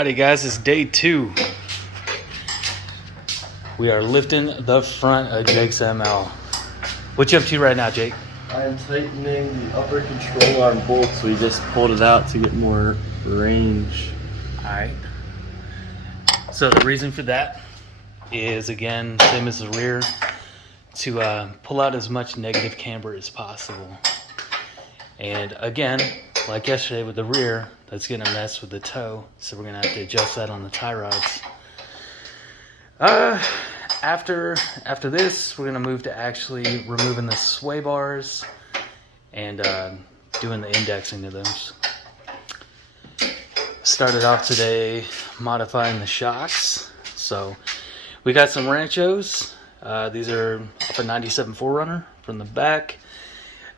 Alrighty guys, it's day 2. We are lifting the front of Jake's ML. What you up to right now, Jake? I am tightening the upper control arm bolts. We just pulled it out to get more range. Alright. So the reason for that is, again, same as the rear, to pull out as much negative camber as possible. And again, like yesterday with the rear, that's going to mess with the toe, so we're going to have to adjust that on the tie rods. After this, we're going to move to actually removing the sway bars and doing the indexing of those. Started off today modifying the shocks. So we got some Ranchos. These are off a 97 4Runner from the back.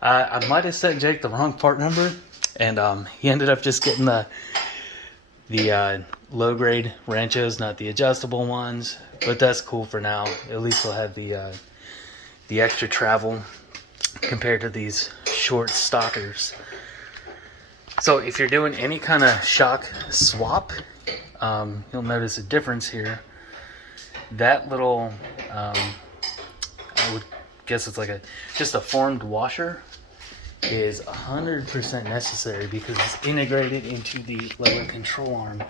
I might have sent Jake the wrong part number, and he ended up just getting the low grade Ranchos, not the adjustable ones. But that's cool for now. At least we'll have the extra travel compared to these short stockers. So if you're doing any kind of shock swap, you'll notice a difference here. That little, I would guess it's like just a formed washer, is 100% necessary because it's integrated into the lower control arm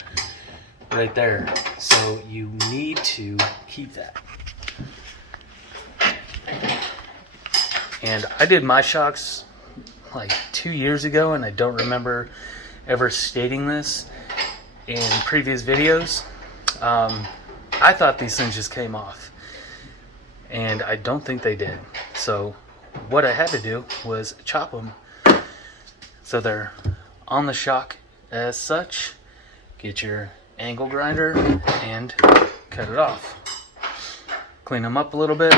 right there. So you need to keep that. And I did my shocks like 2 years ago, and I don't remember ever stating this in previous videos. I thought these things just came off, and I don't think they did. So what I had to do was chop them so they're on the shock as such. Get your angle grinder and cut it off. Clean them up a little bit,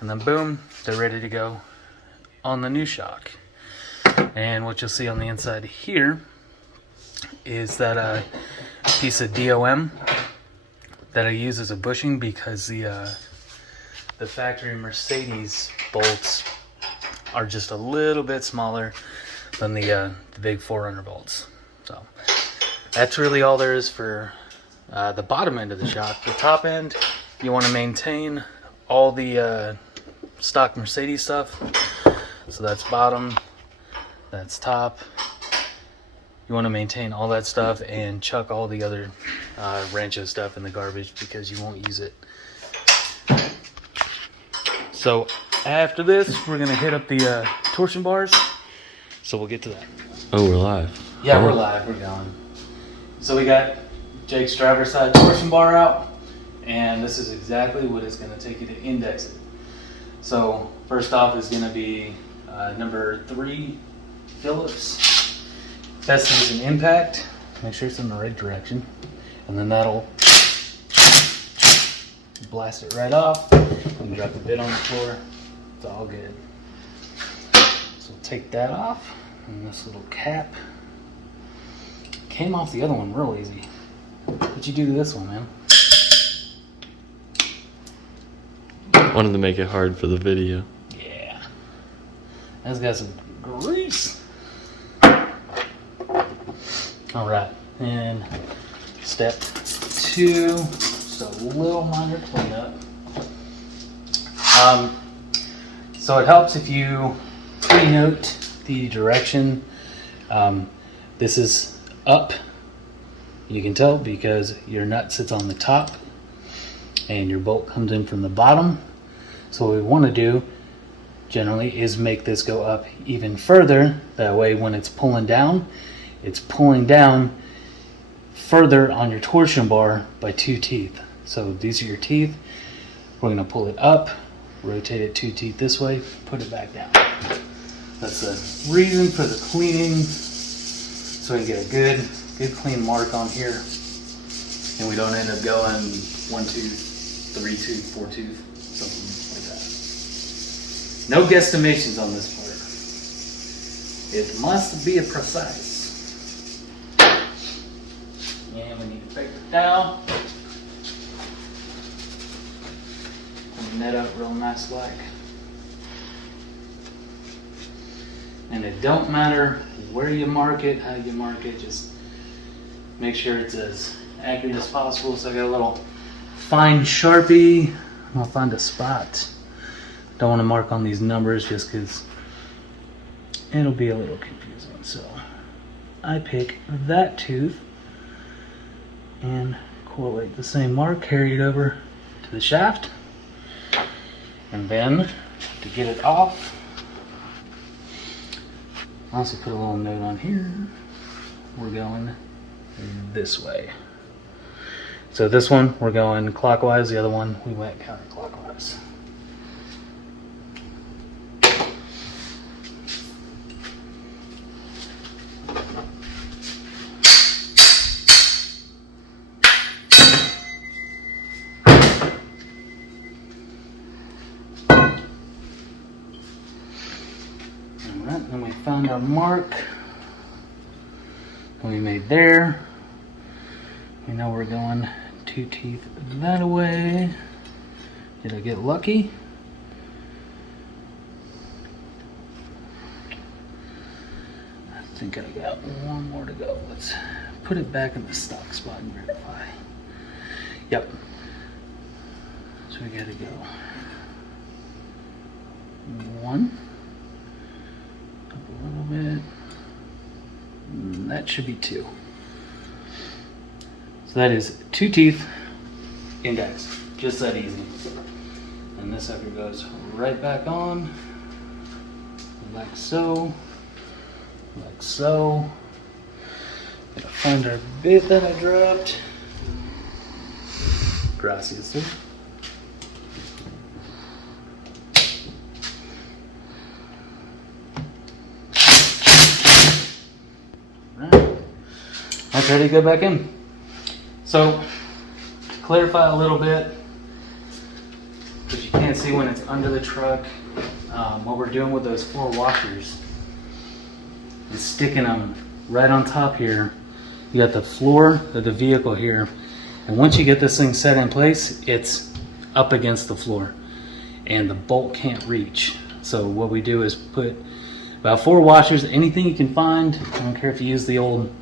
and then boom, they're ready to go on the new shock. And what you'll see on the inside here is that piece of DOM that I use as a bushing, because the factory Mercedes bolts are just a little bit smaller than the big 4Runner bolts. So that's really all there is for the bottom end of the shock. The top end, you want to maintain all the stock Mercedes stuff. So that's bottom, that's top. You want to maintain all that stuff and chuck all the other Rancho stuff in the garbage because you won't use it. So after this, we're going to hit up the torsion bars. So we'll get to that. Oh, we're live. Yeah, we're live. We're going. So we got Jake's driver's side torsion bar out, and this is exactly what it's going to take you to index it. So first off is going to be number 3 Phillips. Best to use an impact. Make sure it's in the right direction, and then that'll blast it right off. And drop the bit on the floor. It's all good. So we'll take that off, and this little cap came off the other one real easy. What'd you do to this one, man? Wanted to make it hard for the video. Yeah. That's got some grease. Alright, and step 2, just a little minor cleanup. So it helps if you pre-note the direction. This is up. You can tell because your nut sits on the top and your bolt comes in from the bottom. So what we want to do generally is make this go up even further. That way when it's pulling down further on your torsion bar by 2 teeth. So these are your teeth. We're going to pull it up, rotate it 2 teeth this way, put it back down. That's the reason for the cleaning, so we can get a good clean mark on here, and we don't end up going 1 tooth, 3 tooth, 4 tooth, something like that. No guesstimations on this part. It must be a precise. And we need to paper it down. Clean that up real nice like. And it don't matter where you mark it, how you mark it, just make sure it's as accurate as possible. So I got a little fine Sharpie. I'll find a spot. Don't want to mark on these numbers just because it'll be a little confusing. So I pick that tooth and correlate the same mark, carry it over to the shaft, and then to get it off, I also put a little note on here. We're going this way. So this one we're going clockwise, the other one we went counterclockwise. Alright, then we found our mark that we made there. We know we're going 2 teeth that way. Did I get lucky? I think I got one more to go. Let's put it back in the stock spot and verify. Yep. So we gotta go 1. Up a little bit. And that should be 2. So that is 2 teeth, index. Just that easy. And this sucker goes right back on, like so, like so. Gonna find our bit that I dropped. Gracias, sir. Right. That's ready to go back in. So, to clarify a little bit, because you can't see when it's under the truck, what we're doing with those 4 washers is sticking them right on top here. You got the floor of the vehicle here, and once you get this thing set in place, it's up against the floor, and the bolt can't reach. So what we do is put about 4 washers, anything you can find. I don't care if you use the old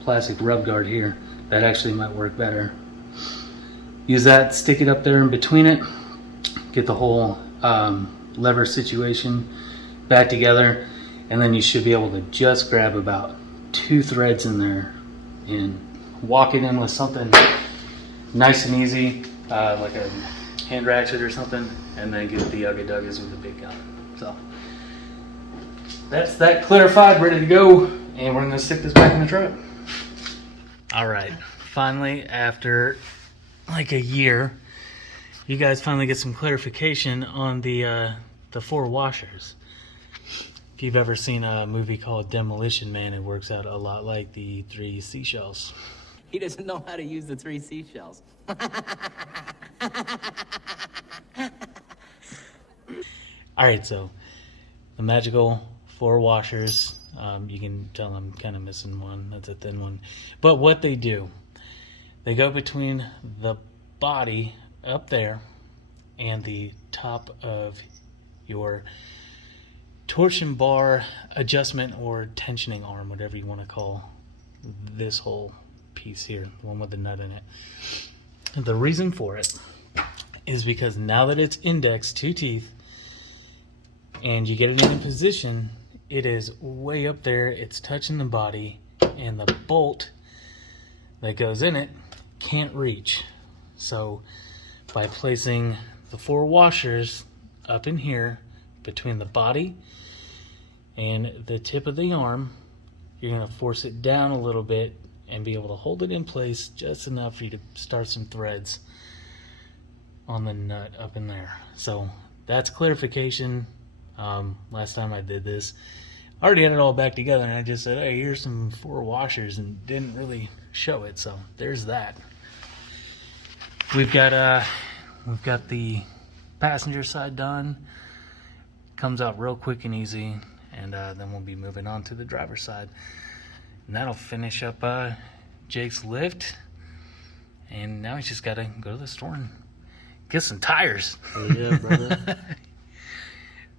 plastic rub guard here. That actually might work better. Use that, stick it up there in between it, get the whole lever situation back together, and then you should be able to just grab about 2 threads in there and walk it in with something nice and easy, like a hand ratchet or something, and then get the Ugga Duggas with the big gun. So that's that clarified, ready to go, and we're gonna stick this back in the truck. All right, finally, after like a year, you guys finally get some clarification on the 4 washers. If you've ever seen a movie called Demolition Man, it works out a lot like the 3 seashells. He doesn't know how to use the 3 seashells. All right, so the magical 4 washers. You can tell I'm kind of missing one. That's a thin one. But what they do, they go between the body up there and the top of your torsion bar adjustment or tensioning arm, whatever you want to call this whole piece here, the one with the nut in it. And the reason for it is because now that it's indexed 2 teeth and you get it in position, it is way up there, it's touching the body, and the bolt that goes in it can't reach. So by placing the 4 washers up in here between the body and the tip of the arm, you're going to force it down a little bit and be able to hold it in place just enough for you to start some threads on the nut up in there. So that's clarification. Last time I did this, I already had it all back together, and I just said, hey, here's some 4 washers, and didn't really show it. So there's that. We've got the passenger side done. Comes out real quick and easy, and then we'll be moving on to the driver's side, and that'll finish up Jake's lift. And now he's just got to go to the store and get some tires. Oh yeah, brother.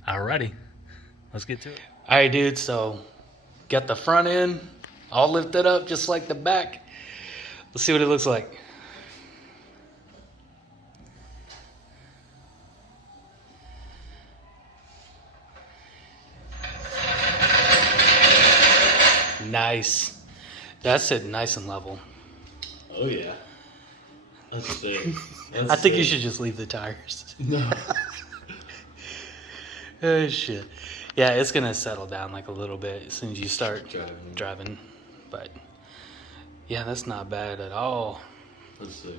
Alrighty, let's get to it. Alright, dude, so got the front end all lifted up just like the back. Let's see what it looks like. Nice. That's sitting nice and level. Oh yeah. That's sick. I think you should just leave the tires. No. Oh shit. Yeah, it's gonna settle down like a little bit as soon as you start driving. But yeah, that's not bad at all. That's sick.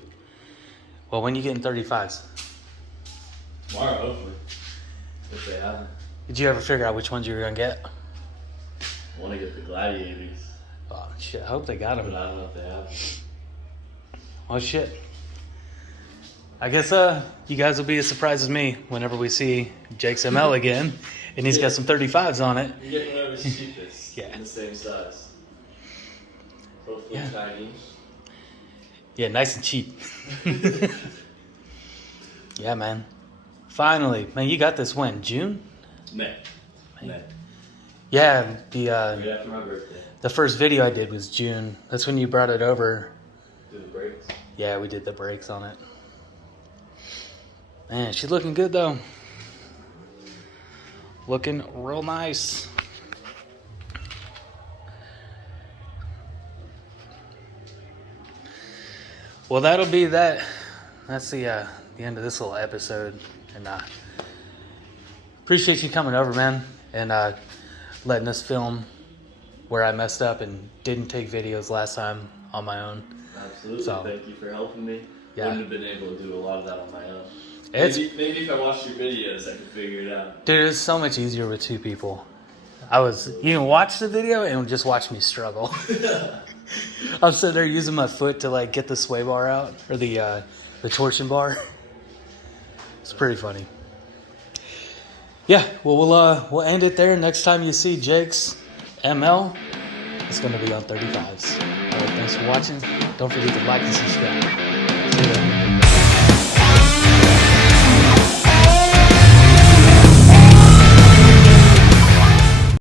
Well, when you get in 35s? Tomorrow, hopefully. If they haven't. Did you ever figure out which ones you were gonna get? I want to get the Gladiators. Oh shit, I hope they got But them. I don't know if they have. Oh shit. I guess you guys will be as surprised as me whenever we see Jake's ML again, and he's got some 35s on it. You're getting whatever's cheapest. Yeah. In the same size. Hopefully Yeah. Chinese. Yeah, nice and cheap. Yeah, man. Finally, man, you got this when? June? May. May. Yeah, the Right after my birthday. the first video I did was June. That's when you brought it over. Do the brakes. Yeah, we did the brakes on it. Man, she's looking good though. Looking real nice. Well, that'll be that. That's the end of this little episode. And appreciate you coming over, man, and letting us film where I messed up and didn't take videos last time on my own. Absolutely. So, thank you for helping me. Yeah. Wouldn't have been able to do a lot of that on my own. Maybe if I watched your videos, I could figure it out. Dude, it's so much easier with two people. You can watch the video and just watch me struggle. I'm sitting there using my foot to like get the sway bar out, or the torsion bar. It's pretty funny. Yeah, well we'll end it there. Next time you see Jake's ML, it's gonna be on 35s. Alright, thanks for watching. Don't forget to like and subscribe. See ya.